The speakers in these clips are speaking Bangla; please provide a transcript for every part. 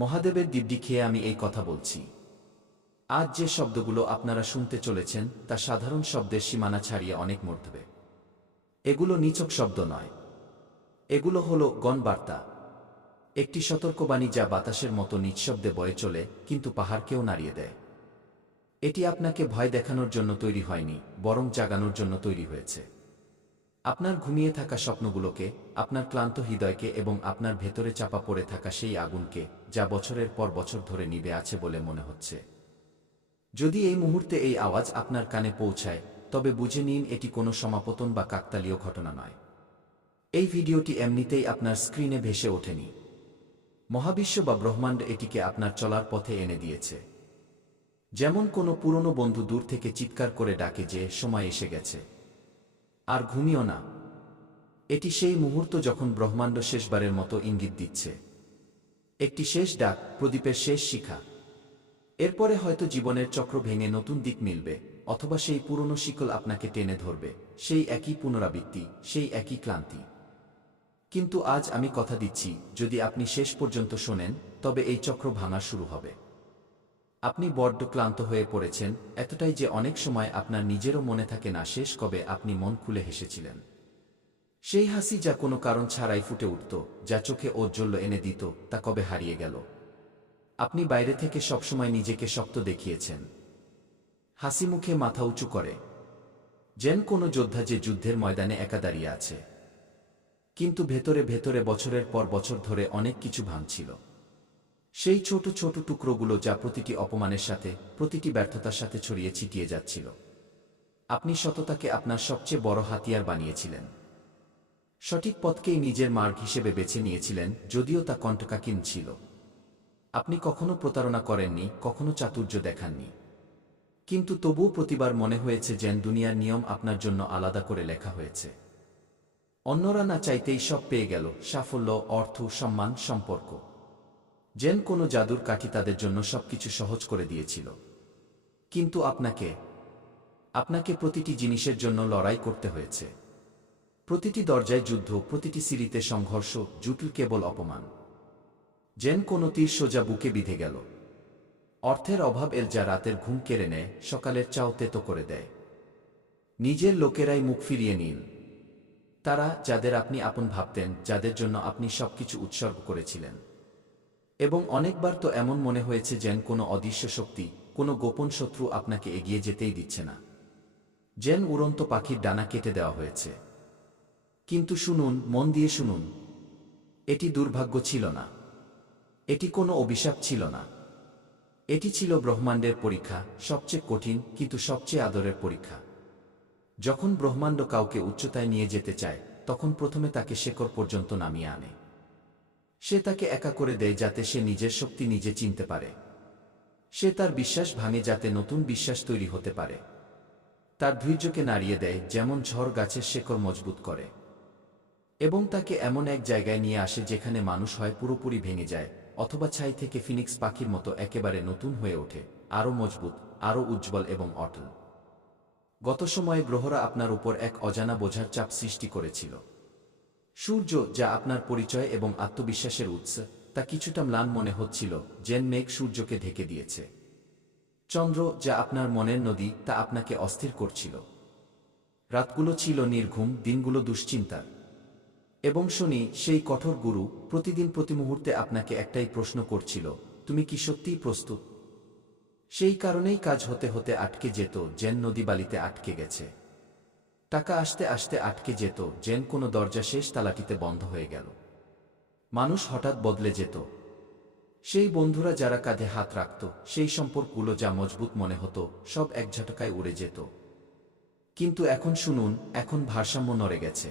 মহাদেবের দিব্যি খেয়ে আমি এই কথা বলছি। আজ যে শব্দগুলো আপনারা শুনতে চলেছেন তা সাধারণ শব্দের সীমানা ছাড়িয়ে অনেক মর্ধবে। এগুলো নিছক শব্দ নয়, এগুলো হলো গণবার্তা, একটি সতর্কবাণী যা বাতাসের মতো নিঃশব্দে বয়ে চলে কিন্তু পাহাড়কেও নাড়িয়ে দেয়। এটি আপনাকে ভয় দেখানোর জন্য তৈরি হয়নি, বরং জাগানোর জন্য তৈরি হয়েছে। আপনার ঘুমিয়ে থাকা স্বপ্নগুলোকে, আপনার ক্লান্ত হৃদয়কে এবং আপনার ভেতরে চাপা পড়ে থাকা সেই আগুনকে, যা বছরের পর বছর ধরে নিভে আছে বলে মনে হচ্ছে। যদি এই মুহূর্তে এই আওয়াজ আপনার কানে পৌঁছায়, তবে বুঝে নিন এটি কোনো সমাপতন বা কাকতালীয় ঘটনা নয়। এই ভিডিওটি এমনিতেই আপনার স্ক্রিনে ভেসে ওঠেনি। মহাবিশ্ব বা ব্রহ্মাণ্ড এটিকে আপনার চলার পথে এনে দিয়েছে। যেমন কোনো পুরনো বন্ধু দূর থেকে চিৎকার করে ডাকে যে সময় এসে গেছে, আর ঘুমিও না। এটি সেই মুহূর্ত যখন ব্রহ্মাণ্ড শেষবারের মতো ইঙ্গিত দিচ্ছে। একটি শেষ ডাক, প্রদীপের শেষ শিখা। এরপরে হয়তো জীবনের চক্র ভেঙে নতুন দিক মিলবে, অথবা সেই পুরনো শিকল আপনাকে টেনে ধরবে, সেই একই পুনরাবৃত্তি, সেই একই ক্লান্তি। কিন্তু আজ আমি কথা দিচ্ছি, যদি আপনি শেষ পর্যন্ত শোনেন, তবে এই চক্র ভাঙা শুরু হবে। আপনি বড্ড ক্লান্ত হয়ে পড়েছেন, এতটাই যে অনেক সময় আপনার নিজেরও মনে থাকে না শেষ কবে আপনি মন খুলে হেসেছিলেন। সেই হাসি যা কোনো কারণ ছাড়াই ফুটে উঠত, যা চোখে ঔজ্জ্বল্য এনে দিত, তা কবে হারিয়ে গেল। আপনি বাইরে থেকে সবসময় নিজেকে শক্ত দেখিয়েছেন, হাসি মুখে মাথা উঁচু করে, যেন কোনো যোদ্ধা যে যুদ্ধের ময়দানে একা দাঁড়িয়ে আছে। কিন্তু ভেতরে ভেতরে বছরের পর বছর ধরে অনেক কিছু ভাঙছিল। সেই ছোট ছোট টুকরোগুলো যা প্রতিটি অপমানের সাথে, প্রতিটি ব্যর্থতার সাথে ছড়িয়ে ছিটিয়ে যাচ্ছিল। আপনি সততাকে আপনার সবচেয়ে বড় হাতিয়ার বানিয়েছিলেন। সঠিক পথকেই নিজের মার্গ হিসেবে বেছে নিয়েছিলেন, যদিও তা কণ্টকাকীন ছিল। আপনি কখনো প্রতারণা করেননি, কখনো চাতুর্য দেখাননি। কিন্তু তবুও প্রতিবার মনে হয়েছে যেন দুনিয়ার নিয়ম আপনার জন্য আলাদা করে লেখা হয়েছে। অন্যরা না চাইতেই সব পেয়ে গেল, সাফল্য, অর্থ, সম্মান, সম্পর্ক। যেন কোনো জাদুর কাঠি তাদের জন্য সবকিছু সহজ করে দিয়েছিল। কিন্তু আপনাকে প্রতিটি জিনিসের জন্য লড়াই করতে হয়েছে। প্রতিটি দরজায় যুদ্ধ, প্রতিটি সিঁড়িতে সংঘর্ষ, জুটল কেবল অপমান। যেন কোনো তীর সোজা বুকে বিঁধে গেল। অর্থের অভাব এর যা রাতের ঘুম কেড়ে নেয়, সকালের চাও তেতো করে দেয়। নিজের লোকেরাই মুখ ফিরিয়ে নিন। তারা, যাদের আপনি আপন ভাবতেন, যাদের জন্য আপনি সবকিছু উৎসর্গ করেছিলেন। এবং অনেকবার তো এমন মনে হয়েছে যেন কোনো অদৃশ্য শক্তি, কোনো গোপন শত্রু আপনাকে এগিয়ে যেতেই দিচ্ছে না। যেন উড়ন্ত পাখির ডানা কেটে দেওয়া হয়েছে। কিন্তু শুনুন, মন দিয়ে শুনুন, এটি দুর্ভাগ্য ছিল না। এটি কোনো অভিশাপ ছিল না। এটি ছিল ব্রহ্মাণ্ডের পরীক্ষা, সবচেয়ে কঠিন কিন্তু সবচেয়ে আদরের পরীক্ষা। যখন ব্রহ্মাণ্ড কাউকে উচ্চতায় নিয়ে যেতে চায়, তখন প্রথমে তাকে শেকড় পর্যন্ত নামিয়ে আনে। সে তাকে একা করে দেয় যাতে সে নিজের শক্তি নিজে চিনতে পারে। সে তার বিশ্বাস ভাঙে যাতে নতুন বিশ্বাস তৈরি হতে পারে। তার ধৈর্যকে নাড়িয়ে দেয় যেমন ঝড় গাছের শেকড় মজবুত করে। এবং তাকে এমন এক জায়গায় নিয়ে আসে যেখানে মানুষ হয় পুরোপুরি ভেঙে যায়, অথবা ছাই থেকে ফিনিক্স পাখির মতো একেবারে নতুন হয়ে ওঠে, আরও মজবুত, আরও উজ্জ্বল এবং অটল। গত সময়ে গ্রহরা আপনার উপর এক অজানা বোঝার চাপ সৃষ্টি করেছিল। সূর্য, যা আপনার পরিচয় এবং আত্মবিশ্বাসের উৎস, তা কিছুটা ম্লান মনে হচ্ছিল, যেন মেঘ সূর্যকে ঢেকে দিয়েছে। চন্দ্র, যা আপনার মনের নদী, তা আপনাকে অস্থির করছিল। রাতগুলো ছিল নির্ঘুম, দিনগুলো দুশ্চিন্তার। এবং শনি, সেই কঠোর গুরু, প্রতিদিন প্রতি মুহূর্তে আপনাকে একটাই প্রশ্ন করছিল, তুমি কি সত্যিই প্রস্তুত? সেই কারণেই কাজ হতে হতে আটকে যেত, যেন নদী বালিতে আটকে গেছে। টাকা আসতে আসতে আটকে যেত, যেন কোনো দরজা শেষ তালাটিতে বন্ধ হয়ে গেল। মানুষ হঠাৎ বদলে যেত। সেই বন্ধুরা যারা কাঁধে হাত রাখত, সেই সম্পর্কগুলো যা মজবুত মনে হতো, সব এক ঝটকায় উড়ে যেত। কিন্তু এখন শুনুন, এখন ভারসাম্য নড়ে গেছে।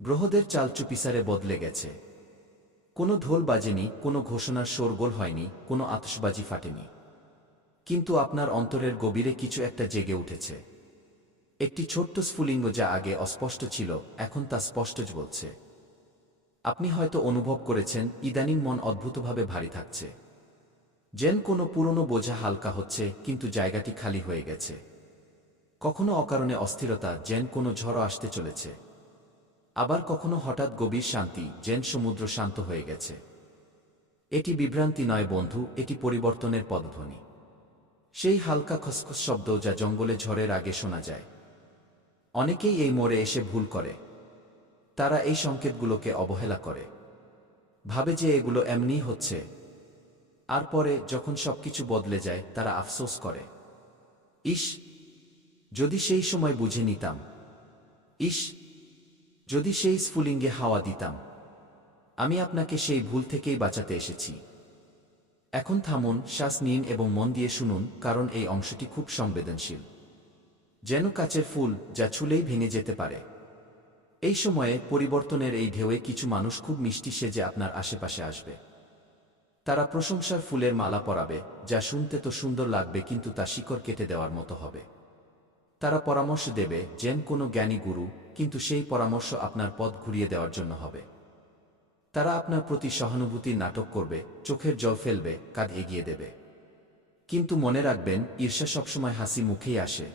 গ্রহদের চাল চুপিসারে বদলে গেছে। কোনো ঢোল বাজেনি, কোনো ঘোষণার শোরগোল হয়নি, কোনো আতশবাজি ফাটেনি। কিন্তু আপনার অন্তরের গভীরে কিছু একটা জেগে উঠেছে। একটি ছোট্ট স্ফুলিঙ্গ যা আগে অস্পষ্ট ছিল, এখন তা স্পষ্ট বলছে। আপনি হয়তো অনুভব করেছেন, ইদানিং মন অদ্ভুতভাবে ভারী থাকছে। যেন কোনো পুরনো বোঝা হালকা হচ্ছে, কিন্তু জায়গাটি খালি হয়ে গেছে। কখনো অকারণে অস্থিরতা, যেন কোনো ঝড় আসতে চলেছে। আবার কখনো হঠাৎ গভীর শান্তি, যেন সমুদ্র শান্ত হয়ে গেছে। এটি বিভ্রান্তি নয় বন্ধু, এটি পরিবর্তনের পদধ্বনি। সেই হালকা খসখস শব্দ যা জঙ্গলে ঝড়ের আগে শোনা যায়। অনেকেই এই মোড়ে এসে ভুল করে। তারা এই সংকেতগুলোকে অবহেলা করে, ভাবে যে এগুলো এমনিই হচ্ছে। আর পরে যখন সবকিছু বদলে যায় তারা আফসোস করে, ইস, যদি সেই সময় বুঝে নিতাম। ইস, যদি সেই স্ফুলিঙ্গে হাওয়া দিতাম। আমি আপনাকে সেই ভুল থেকেই বাঁচাতে এসেছি। এখন থামুন, শ্বাস নিন এবং মন দিয়ে শুনুন, কারণ এই অংশটি খুব সংবেদনশীল। যেন কাচের ফুল যা ছুলেই ভেঙে যেতে পারে। এই সময়ে পরিবর্তনের এই ঢেউয়ে কিছু মানুষ খুব মিষ্টি সেজে আপনার আশেপাশে আসবে। তারা প্রশংসার ফুলের মালা পরাবে, যা শুনতে তো সুন্দর লাগবে কিন্তু তা শিকড় কেটে দেওয়ার মতো হবে। তারা পরামর্শ দেবে যেন কোনো জ্ঞানী গুরু, কিন্তু সেই পরামর্শ আপনার পথ ঘুরিয়ে দেওয়ার জন্য হবে। তারা আপনার প্রতি সহানুভূতির নাটক করবে, চোখের জল ফেলবে, কাঁধ এগিয়ে দেবে। কিন্তু মনে রাখবেন, ঈর্ষা সবসময় হাসি মুখেই আসে।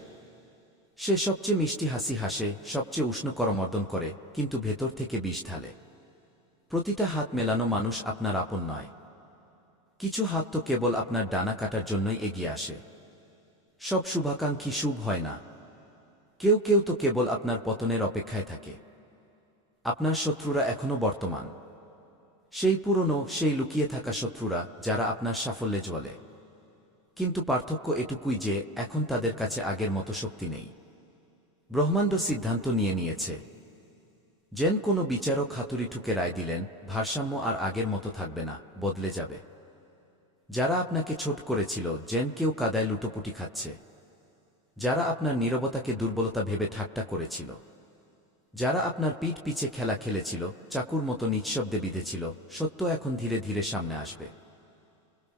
সে সবচেয়ে মিষ্টি হাসি হাসে, সবচেয়ে উষ্ণ করমর্দন করে, কিন্তু ভেতর থেকে বিষ ঢালে। প্রতিটা হাত মেলানো মানুষ আপনার আপন নয়। কিছু হাত তো কেবল আপনার ডানা কাটার জন্যই এগিয়ে আসে। সব শুভাকাঙ্ক্ষী শুভ হয় না। কেউ কেউ তো কেবল আপনার পতনের অপেক্ষায় থাকে। আপনার শত্রুরা এখনো বর্তমান। সেই পুরনো, সেই লুকিয়ে থাকা শত্রুরা, যারা আপনার সাফল্যে জ্বলে। কিন্তু পার্থক্য এটুকুই যে এখন তাদের কাছে আগের মতো শক্তি নেই। ব্রহ্মাণ্ড সিদ্ধান্ত নিয়েছে। যেন কোনো বিচারক হাতুড়ি ঠুকে রায় দিলেন, ভারসাম্য আর আগের মতো থাকবে না, বদলে যাবে। যারা আপনাকে ছোট করেছিল, যেন কেউ কাদায় লুটোপুটি খাচ্ছে। যারা আপনার নীরবতাকে দুর্বলতা ভেবে ঠাট্টা করেছিল। যারা আপনার পিঠ পিছে খেলা খেলেছিল, চাকুর মতো নিঃশব্দে বিঁধেছিল, সত্য এখন ধীরে ধীরে সামনে আসবে।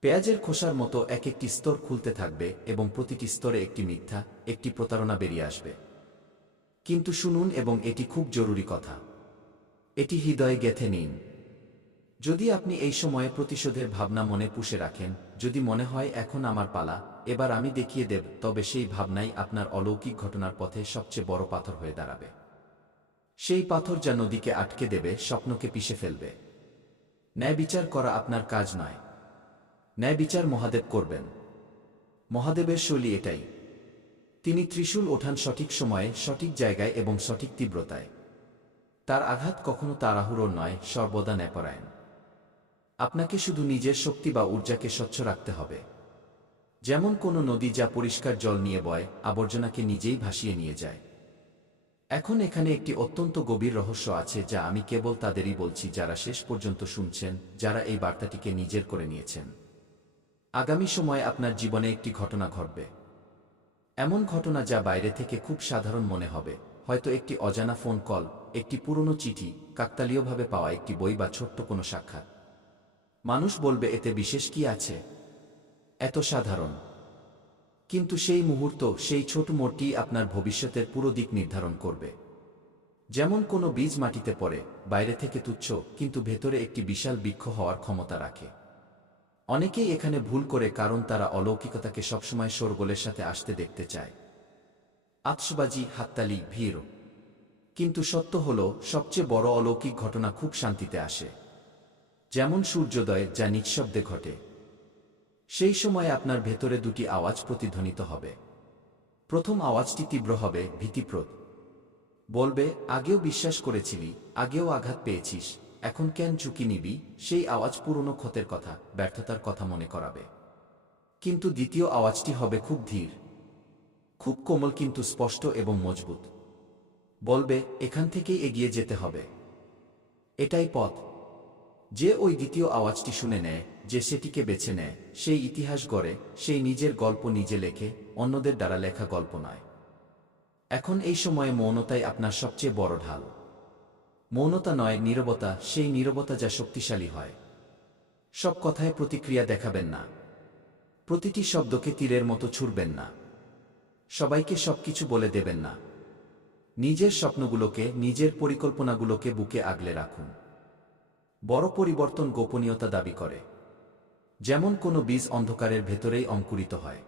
পেঁয়াজের খোসার মতো এক একটি স্তর খুলতে থাকবে এবং প্রতিটি স্তরে একটি মিথ্যা, একটি প্রতারণা বেরিয়ে আসবে। কিন্তু শুনুন, এবং এটি খুব জরুরি কথা, এটি হৃদয়ে গেঁথে নিন। যদি আপনি এই সময়ে প্রতিশোধের ভাবনা মনে পুষে রাখেন, যদি মনে হয় এখন আমার পালা, এবার আমি দেখিয়ে দেব, তবে সেই ভাবনাই আপনার অলৌকিক ঘটনার পথে সবচেয়ে বড় পাথর হয়ে দাঁড়াবে। সেই পাথর যা নদীকে আটকে দেবে, স্বপ্নকে পিষে ফেলবে। ন্যায় বিচার করা আপনার কাজ নয়। ন্যায় বিচার মহাদেব করবেন। মহাদেবের শৈলী এটাই। তিনি ত্রিশূল ওঠান সঠিক সময়ে, সঠিক জায়গায় এবং সঠিক তীব্রতায়। তার আঘাত কখনো তাড়াহুড়োর নয়, সর্বদা ন্যায়পরায়ণ। আপনাকে শুধু নিজের শক্তি বা ঊর্জাকে স্বচ্ছ রাখতে হবে। যেমন কোনো নদী যা পরিষ্কার জল নিয়ে বয়, আবর্জনাকে নিজেই ভাসিয়ে নিয়ে যায়। এখন এখানে একটি অত্যন্ত গভীর রহস্য আছে, যা আমি কেবল তাদেরই বলছি যারা শেষ পর্যন্ত শুনছেন, যারা এই বার্তাটিকে নিজের করে নিয়েছেন। আগামী সময়ে আপনার জীবনে একটি ঘটনা ঘটবে। এমন ঘটনা যা বাইরে থেকে খুব সাধারণ মনে হবে, হয়তো একটি অজানা ফোন কল, একটি পুরনো চিঠি, কাকতালীয়ভাবে পাওয়া একটি বই বা ছোট্ট কোনো সাক্ষাৎ। মানুষ বলবে, এতে বিশেষ কি আছে? এত সাধারণ। কিন্তু সেই মুহূর্ত, সেই ছোট মোড়টি আপনার ভবিষ্যতের পুরো দিক নির্ধারণ করবে। যেমন কোনো বীজ মাটিতে পড়ে, বাইরে থেকে তুচ্ছ, কিন্তু ভেতরে একটি বিশাল বৃক্ষ হওয়ার ক্ষমতা রাখে। অনেকেই এখানে ভুল করে, কারণ তারা অলৌকিকতাকে সবসময় শোরগোলের সাথে আসতে দেখতে চায়। আতশবাজি, হাততালি, ভিড়। কিন্তু সত্য হলো, সবচেয়ে বড় অলৌকিক ঘটনা খুব শান্তিতে আসে। যেমন সূর্যোদয়, যা নিঃশব্দে ঘটে। সেই সময় আপনার ভেতরে দুটি আওয়াজ প্রতিধ্বনিত হবে। প্রথম আওয়াজটি তীব্র হবে, ভীতিপ্রদ। বলবে, আগেও বিশ্বাস করেছিলি, আগেও আঘাত পেয়েছিস, এখন কেন ঝুঁকি নিবি? সেই আওয়াজ পুরনো ক্ষতের কথা, ব্যর্থতার কথা মনে করাবে। কিন্তু দ্বিতীয় আওয়াজটি হবে খুব ধীর, খুব কোমল, কিন্তু স্পষ্ট এবং মজবুত। বলবে, এখান থেকেই এগিয়ে যেতে হবে। এটাই পথ। যে ওই দ্বিতীয় আওয়াজটি শুনে নেয়, যে সেটিকে বেছে নেয়, সেই ইতিহাস গড়ে, সেই নিজের গল্প নিজে লেখে, অন্যদের দ্বারা লেখা গল্প নয়। এখন এই সময়ে মৌনতাই আপনার সবচেয়ে বড় ঢাল। মৌনতা নয়, নীরবতা, সেই নীরবতা যা শক্তিশালী হয়। সব কথায় প্রতিক্রিয়া দেখাবেন না। প্রতিটি শব্দকে তীরের মতো ছুঁড়বেন না। সবাইকে সবকিছু বলে দেবেন না। নিজের স্বপ্নগুলোকে, নিজের পরিকল্পনাগুলোকে বুকে আগলে রাখুন। বড় পরিবর্তন গোপনীয়তা দাবি করে। যেমন কোনো বীজ অন্ধকারের ভেতরেই অঙ্কুরিত হয়।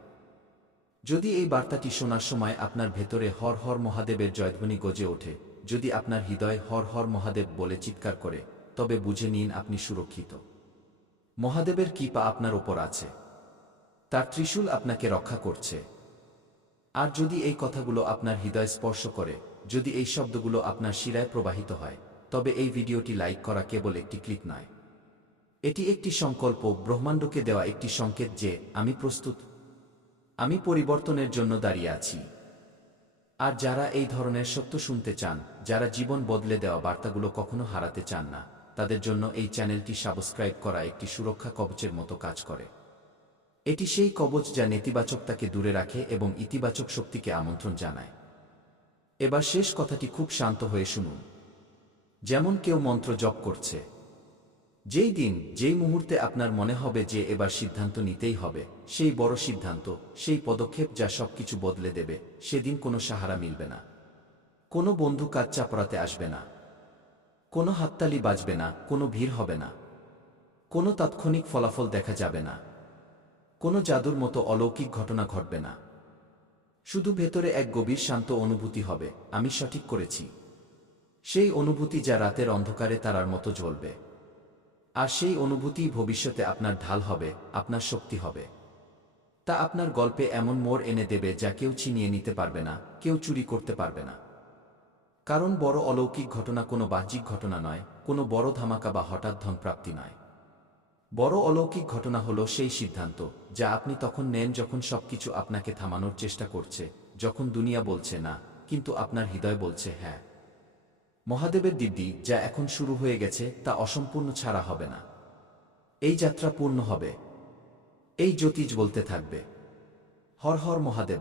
যদি এই বার্তাটি শোনার সময় আপনার ভেতরে হর হর মহাদেবের জয়ধ্বনি গজে ওঠে, যদি আপনার হৃদয় হর হর মহাদেব বলে চিৎকার করে, তবে বুঝে নিন আপনি সুরক্ষিত। মহাদেবের কৃপা আপনার ওপর আছে। তার ত্রিশূল আপনাকে রক্ষা করছে। আর যদি এই কথাগুলো আপনার হৃদয় স্পর্শ করে, যদি এই শব্দগুলো আপনার শিরায় প্রবাহিত হয়, তবে এই ভিডিওটি লাইক করা কেবল একটি ক্লিক নয়। এটি একটি সংকল্প, ব্রহ্মাণ্ডকে দেওয়া একটি সংকেত যে আমি প্রস্তুত, আমি পরিবর্তনের জন্য দাঁড়িয়ে আছি। আর যারা এই ধরনের সত্য শুনতে চান, যারা জীবন বদলে দেওয়া বার্তাগুলো কখনো হারাতে চান না, তাদের জন্য এই চ্যানেলটি সাবস্ক্রাইব করা একটি সুরক্ষা কবচের মতো কাজ করে। এটি সেই কবচ যা নেতিবাচকতাকে দূরে রাখে এবং ইতিবাচক শক্তিকে আমন্ত্রণ জানায়। এবার শেষ কথাটি খুব শান্ত হয়ে শুনুন। যেমন কেউ মন্ত্র জপ করছে। যেই দিন, যেই মুহূর্তে আপনার মনে হবে যে এবার সিদ্ধান্ত নিতেই হবে, সেই বড় সিদ্ধান্ত, সেই পদক্ষেপ যা সবকিছু বদলে দেবে, সেদিন কোনো সাহারা মিলবে না। কোনো বন্ধু কাজ চাপড়াতে আসবে না। কোনো হাততালি বাজবে না, কোনো ভিড় হবে না। কোনো তাৎক্ষণিক ফলাফল দেখা যাবে না। কোনো জাদুর মতো অলৌকিক ঘটনা ঘটবে না। শুধু ভেতরে এক গভীর শান্ত অনুভূতি হবে, আমি সঠিক করেছি। সেই অনুভূতি যা রাতের অন্ধকারে তারার মতো জ্বলবে। আর সেই অনুভূতিই ভবিষ্যতে আপনার ঢাল হবে, আপনার শক্তি হবে। তা আপনার গল্পে এমন মোড় এনে দেবে যা কেউ ছিনিয়ে নিতে পারবে না, কেউ চুরি করতে পারবে না। কারণ বড় অলৌকিক ঘটনা কোনো বাহ্যিক ঘটনা নয়, কোনো বড় ধামাকা বা হঠাৎ ধনপ্রাপ্তি নয়। বড় অলৌকিক ঘটনা হলো সেই সিদ্ধান্ত যা আপনি তখন নেন যখন সবকিছু আপনাকে থামানোর চেষ্টা করছে, যখন দুনিয়া বলছে না, কিন্তু আপনার হৃদয় বলছে হ্যাঁ। মহাদেবের দিব্যি যা এখন শুরু হয়ে গেছে তা অসম্পূর্ণ ছাড়া হবে না। এই যাত্রা পূর্ণ হবে। এই জ্যোতিষ বলতে থাকবে, হর হর মহাদেব।